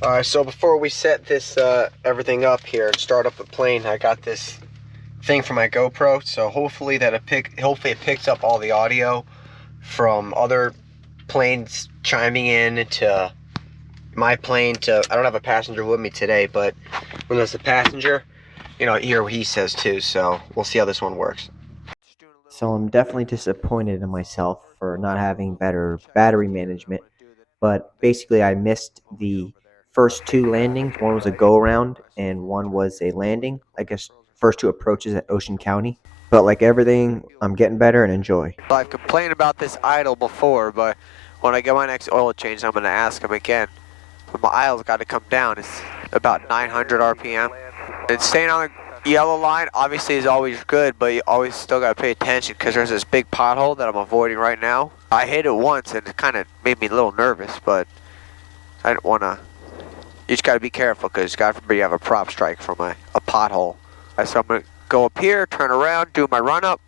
Alright, so before we set this everything up here and start up the plane, I got this thing for my GoPro, so hopefully it picks up all the audio from other planes chiming in to my plane. I don't have a passenger with me today, but when there's a passenger, you know, hear what he says too, so we'll see how this one works. So I'm definitely disappointed in myself for not having better battery management, but basically I missed the first two landings. One was a go-around and one was a landing. I guess first two approaches at Ocean County. But like everything, I'm getting better and enjoy. I've complained about this idle before, but when I get my next oil change, I'm going to ask him again. But my idle's got to come down. It's about 900 RPM. And staying on the yellow line obviously is always good, but you always still got to pay attention because there's this big pothole that I'm avoiding right now. I hit it once and it kind of made me a little nervous, but I didn't want to. You just got to be careful because God forbid you have a prop strike from a pothole. So I'm going to go up here, turn around, do my run up,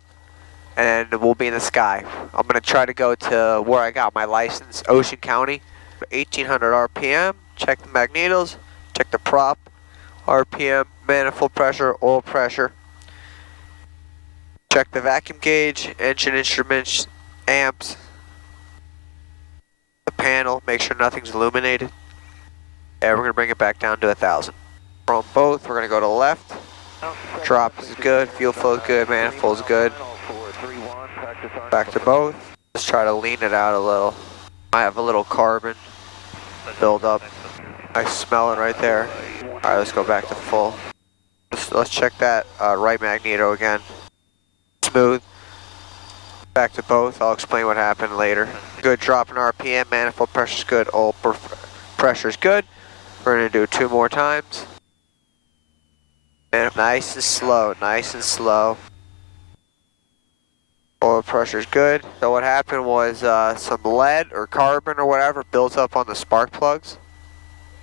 and we'll be in the sky. I'm going to try to go to where I got my license, Ocean County. 1800 RPM, check the magnetos, check the prop, RPM, manifold pressure, oil pressure. Check the vacuum gauge, engine instruments, amps, the panel, make sure nothing's illuminated. And we're going to bring it back down to 1000. We're on both, we're going to go to the left. Drop is good, fuel flow is good, manifold is good. Back to both. Let's try to lean it out a little. I have a little carbon build up. I smell it right there. Alright, let's go back to full. Let's check that right magneto again. Smooth. Back to both. I'll explain what happened later. Good drop in RPM. Manifold pressure's good. Oil pressure's good. We're going to do 2 more times. And nice and slow. Nice and slow. Oil pressure's good. So what happened was some lead or carbon or whatever built up on the spark plugs.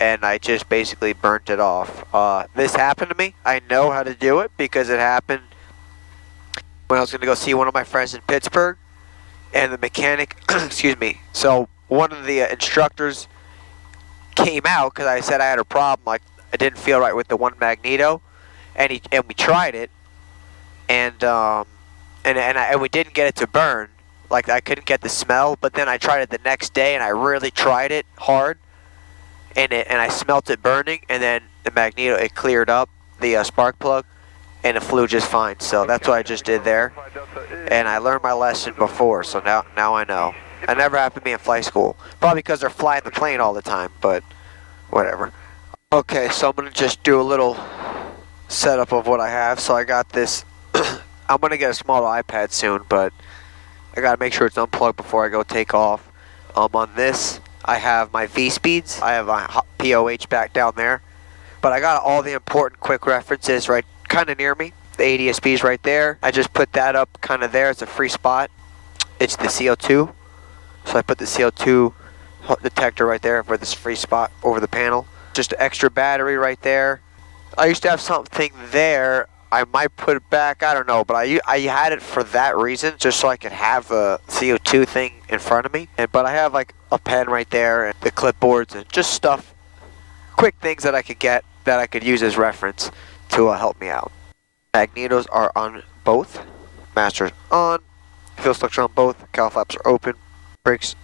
And I just basically burnt it off. This happened to me. I know how to do it because it happened when I was going to go see one of my friends in Pittsburgh. And the mechanic, excuse me, so one of the instructors came out because I said I had a problem. Like I didn't feel right with the one magneto. And we tried it. And we didn't get it to burn. Like I couldn't get the smell. But then I tried it the next day and I really tried it hard. And I smelt it burning, and then the magneto, it cleared up the spark plug, and it flew just fine. So that's what I just did there, and I learned my lesson before, so now I know. That never happened to me in flight school, probably because they're flying the plane all the time, but whatever. Okay, so I'm going to just do a little setup of what I have. So I got this, I'm going to get a small iPad soon, but I got to make sure it's unplugged before I go take off. On this, I have my V-speeds. I have my POH back down there. But I got all the important quick references right kind of near me. The ADSB's right there. I just put that up kind of there. It's a free spot. It's the CO2. So I put the CO2 detector right there for this free spot over the panel. Just an extra battery right there. I used to have something there. I might put it back, I don't know, but I had it for that reason, just so I could have a CO2 thing in front of me. But I have like a pen right there, and the clipboards, and just stuff, quick things that I could get, that I could use as reference to help me out. Magnetos are on both, master's on, fuel structure on both, cowl flaps are open, brakes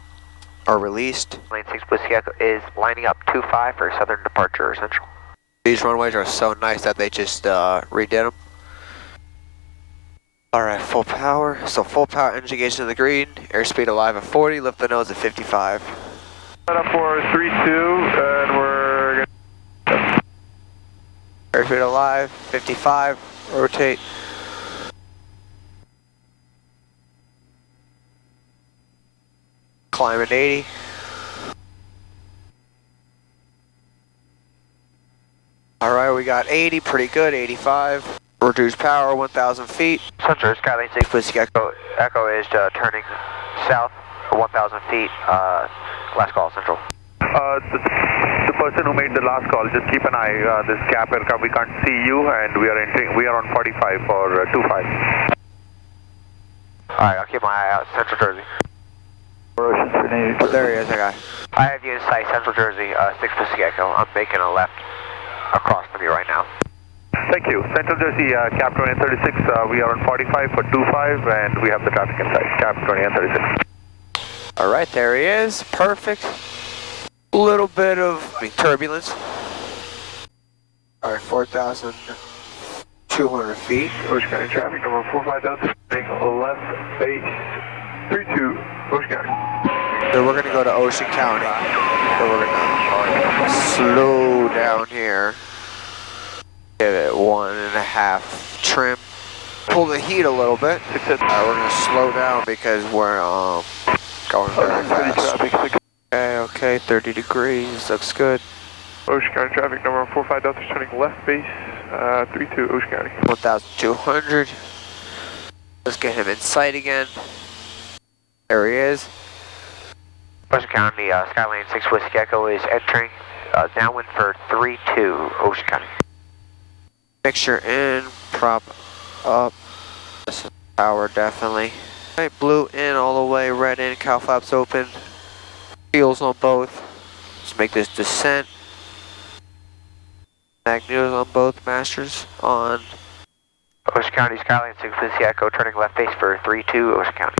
are released. Lane 6 Whiskey Echo is lining up 2-5 for southern departure central. These runways are so nice that they just redid them. Alright, full power. So full power, engine gauge to the green, airspeed alive at 40, lift the nose at 55. Set up for 3-2, and we're gonna... Airspeed alive, 55, rotate. Climb at 80. Alright, we got 80, pretty good, 85. Reduced power, 1,000 feet. Central, Skyline 6 Whiskey Echo. Echo is turning south for 1,000 feet. Last call, Central. The person who made the last call, just keep an eye, this cap aircraft, we can't see you, and we are on 45 for 25. Alright, I'll keep my eye out, Central Jersey. Oh, there he is, that guy. I have you in sight, Central Jersey, 6 Whiskey Echo. I'm making a left across from you right now. Thank you. Central Jersey, Cap 20 and 36, we are on 45 for 25 and we have the traffic in sight, Cap 20 and 36. All right, there he is. Perfect. A little bit of turbulence. All right, 4,200 feet. Ocean County traffic, number 450, take left base 32, Ocean County. So we're going to go to Ocean County. So we're going to slow down here. Give it 1.5 trim. Pull the heat a little bit. We're going to slow down because we're going very fast. Okay, 30 degrees. Looks good. Ocean County traffic, number 45 Delta, turning left base 32, Ocean County. 1,200. Let's get him in sight again. There he is. Ocean County, Skylane 6 Whiskey Echo is entering downwind for 32, Ocean County. Mixture in, prop up. This is power definitely. Right, blue in all the way, red in, cow flaps open. Wheels on both. Let's make this descent. Magnetos on both masters on Ocean County, Skylane 6 Whiskey Echo, turning left base for 32, Ocean County.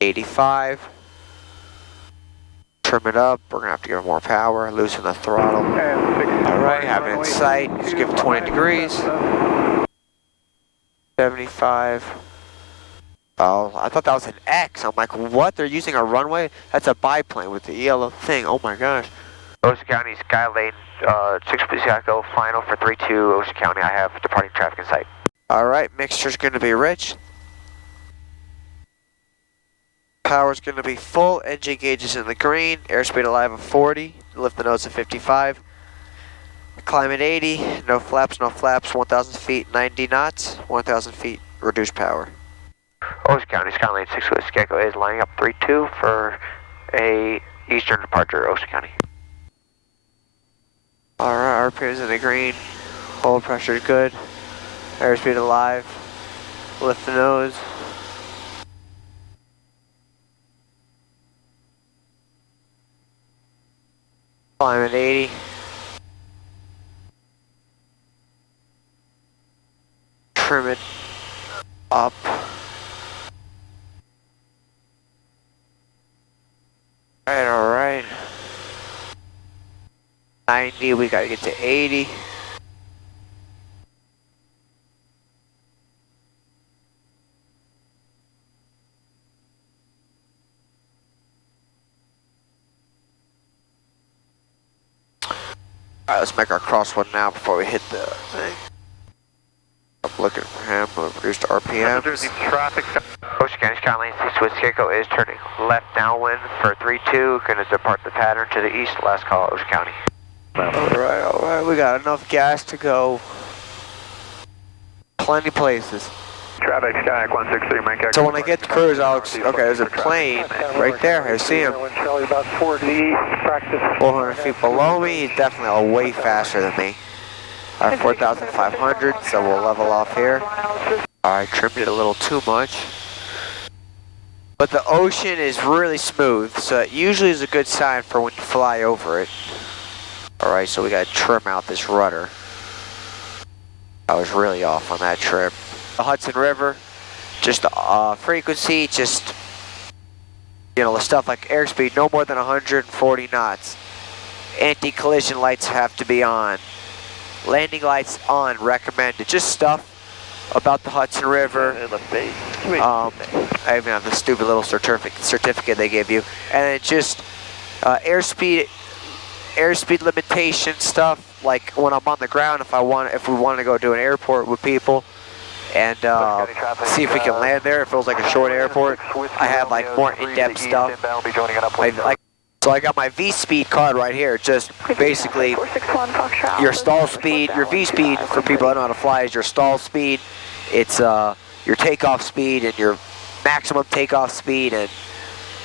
85. Trim it up. We're gonna have to give it more power. Loosen the throttle. All right, have it in sight. Just give it 20 degrees. 75. Oh, I thought that was an X. I'm like, what? They're using a runway? That's a biplane with the yellow thing. Oh my gosh. Ocean County, Skylane 6 Whiskey Echo, final for 32, Ocean County. I have departing traffic in sight. All right, mixture's gonna be rich. Power's going to be full, engine gauges in the green, airspeed alive of 40, lift the nose of 55, climate 80, no flaps, 1,000 feet, 90 knots, 1,000 feet, reduced power. Ocean County, Skylane 6 Whiskey Echo is lining up 32 for a eastern departure, Ocean County. Alright, RPM's in the green, hold pressure is good, airspeed alive, lift the nose. Climate 80. Trim it up. All right. 90, we gotta get to 80. Alright, let's make our crosswind now before we hit the thing. I'm looking for him, we'll reduce the RPM. Ocean County, Skylane 6 Whiskey Echo is turning left downwind for 32, gonna depart the pattern to the east, last call, Ocean County. Alright, we got enough gas to go plenty places. Traffic, Skyhawk 163, main So when I get to cruise, okay, there's a plane right there, I see him. 400 feet below me, he's definitely way faster than me. Alright, 4,500, so we'll level off here. Alright, trimmed it a little too much. But the ocean is really smooth, so it usually is a good sign for when you fly over it. Alright, so we gotta trim out this rudder. I was really off on that trip. The Hudson River, just frequency, just, you know, the stuff like airspeed, no more than 140 knots. Anti-collision lights have to be on. Landing lights on, recommended. Just stuff about the Hudson River. I even have the stupid little certificate they give you. And then just airspeed limitation stuff, like when I'm on the ground, if we want to go to an airport with people and see if we can land there. It feels like a short airport. I have like more in-depth stuff. So I got my V-speed card right here. Just basically your stall speed, your V-speed for people that don't know how to fly is your stall speed. It's your takeoff speed and your maximum takeoff speed and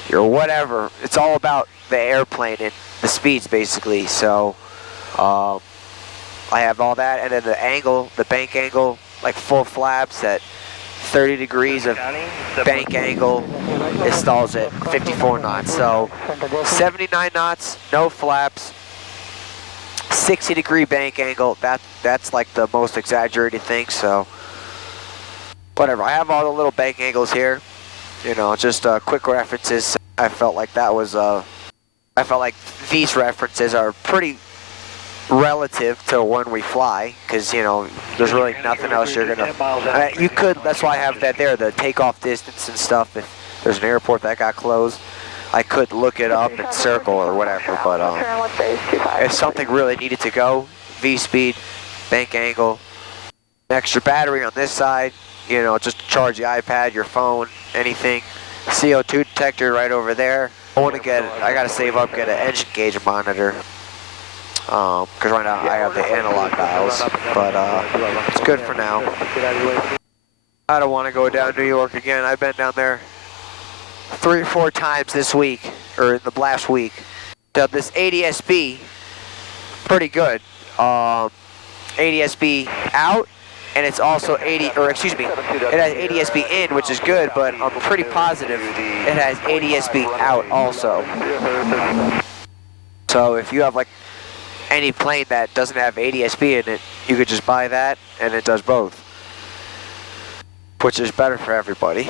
your whatever. It's all about the airplane and the speeds basically. So I have all that, and then the angle, the bank angle, like full flaps at 30 degrees of bank angle, it stalls at 54 knots. So 79 knots, no flaps, 60-degree bank angle. That's like the most exaggerated thing. So whatever. I have all the little bank angles here. You know, just quick references. I felt like that was. I felt like these references are pretty relative to when we fly, because you know there's really nothing else you're gonna. You could. That's why I have that there, the takeoff distance and stuff. If there's an airport that got closed, I could look it up and circle or whatever. But if something really needed to go, V speed, bank angle, extra battery on this side. You know, just to charge the iPad, your phone, anything. CO2 detector right over there. I gotta save up, get an engine gauge monitor. Because right now I have the analog dials, but it's good for now. I don't want to go down New York again. I've been down there 3 or 4 times this week, or in the last week. So this ADS-B, pretty good. ADS-B out, and it's also it has ADS-B in, which is good, but I'm pretty positive it has ADS-B out also. So if you have like any plane that doesn't have ADS-B in it, you could just buy that, and it does both, which is better for everybody.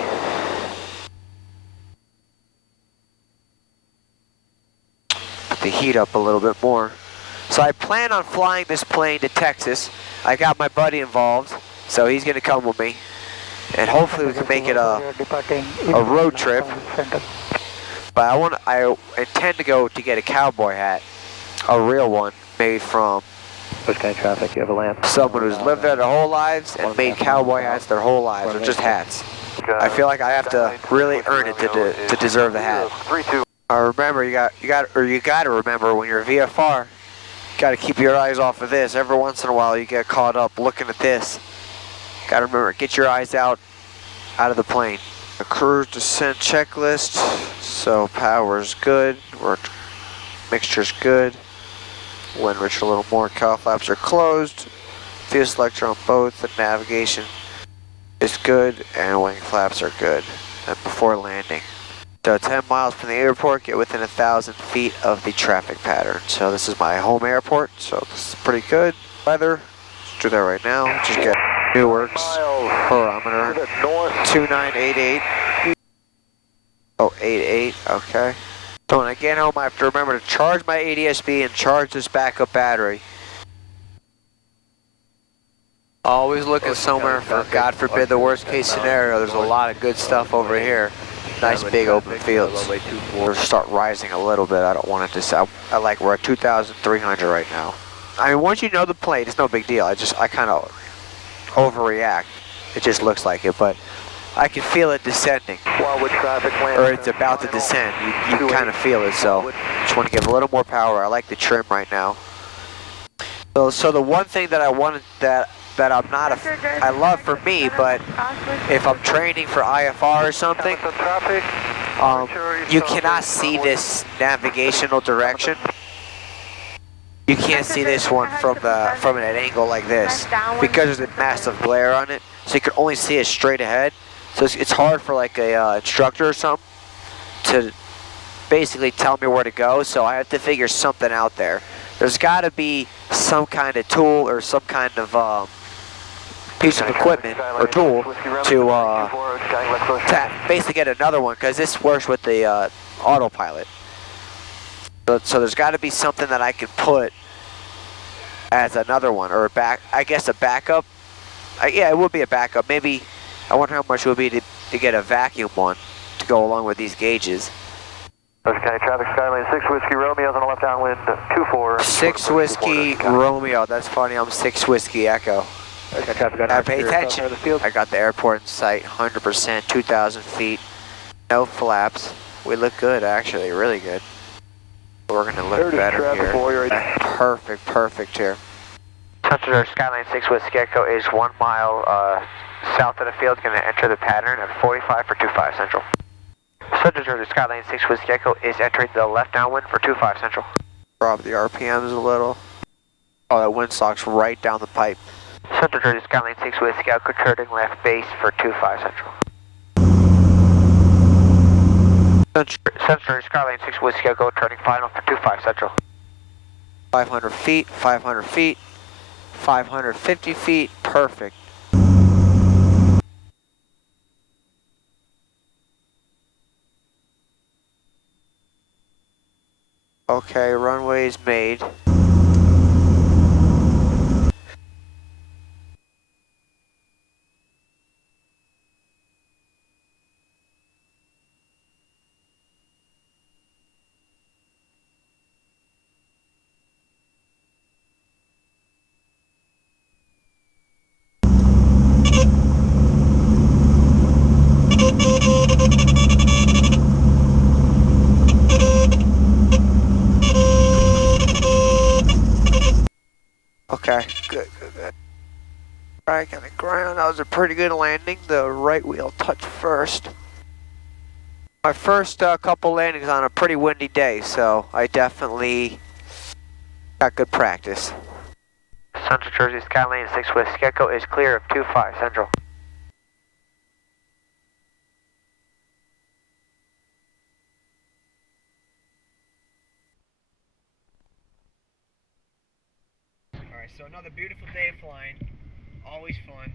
Put the heat up a little bit more. So I plan on flying this plane to Texas. I got my buddy involved, so he's going to come with me, and hopefully we can make it a road trip. But I intend to go to get a cowboy hat, a real one, made from What kind of traffic? You have a lamp? someone who's lived there their whole lives and made cowboy hats their whole lives, or just hats. I feel like I have to really earn it to deserve the hat. Remember, you got to remember when you're a VFR, you got to keep your eyes off of this. Every once in a while, you get caught up looking at this. Got to remember, get your eyes out of the plane. A cruise descent checklist. So power's good. Mixture's good. Wind rich a little more. Cowl flaps are closed. Fuel selector on both. The navigation is good, and wing flaps are good. And before landing. So 10 miles from the airport, get within 1,000 feet of the traffic pattern. So this is my home airport, so this is pretty good. Weather, let's do that right now. Just get Newark's barometer, 2988. Oh, 88, okay. So when I get home, I have to remember to charge my ADS-B and charge this backup battery. Always looking somewhere for, God forbid, the worst case scenario. There's a lot of good stuff over here. Nice big open fields. We'll start rising a little bit. I don't want it to. We're at 2,300 right now. I mean, once you know the plane, it's no big deal. I kind of overreact. It just looks like it, but I can feel it descending. Or it's about to descend. You kind of feel it, so just want to give a little more power. I like the trim right now. So the one thing that I wanted that I'm not I love for me, but if I'm training for IFR or something, you cannot see this navigational direction. You can't see this one from an angle like this because there's a massive glare on it, so you can only see it straight ahead. So it's hard for like a instructor or something to basically tell me where to go. So I have to figure something out there. There's got to be some kind of tool or some kind of piece of equipment or tool to basically get another one, because this works with the autopilot. So there's got to be something that I can put as another one, or I guess a backup. Yeah, it would be a backup. Maybe, I wonder how much it would be to get a vacuum one to go along with these gauges. Okay, traffic Skyline 6 Whiskey Romeo on the left downwind 24. 6 Whiskey Romeo, that's funny, I'm 6 Whiskey Echo. Pay attention. I got the airport in sight, 100%, 2,000 feet, no flaps. We look good, actually, really good. We're gonna look better here. Perfect here. Cessna Skyline 6 Whiskey Echo is 1 mile south of the field, gonna enter the pattern at 45 for 25 Central. Cessna Skyline 6 Whiskey Echo is entering the left downwind for 25 Central. Drop the RPMs a little. Oh, that windsock's right down the pipe. Central Jersey Skyline 6 Whiskey, Echo turning left base for 25 Central. Central Jersey Skyline 6 Whiskey, Echo turning final for 25 Central. 500 feet, 500 feet, 550 feet, perfect. Okay, runway's made. Okay, good, good, good. Alright, got the ground. That was a pretty good landing. The right wheel touched first. My first couple landings on a pretty windy day, so I definitely got good practice. Central Jersey Skyline 6 Whiskey Echo is clear of 25 Central. Alright, so another beautiful day of flying. Always fun.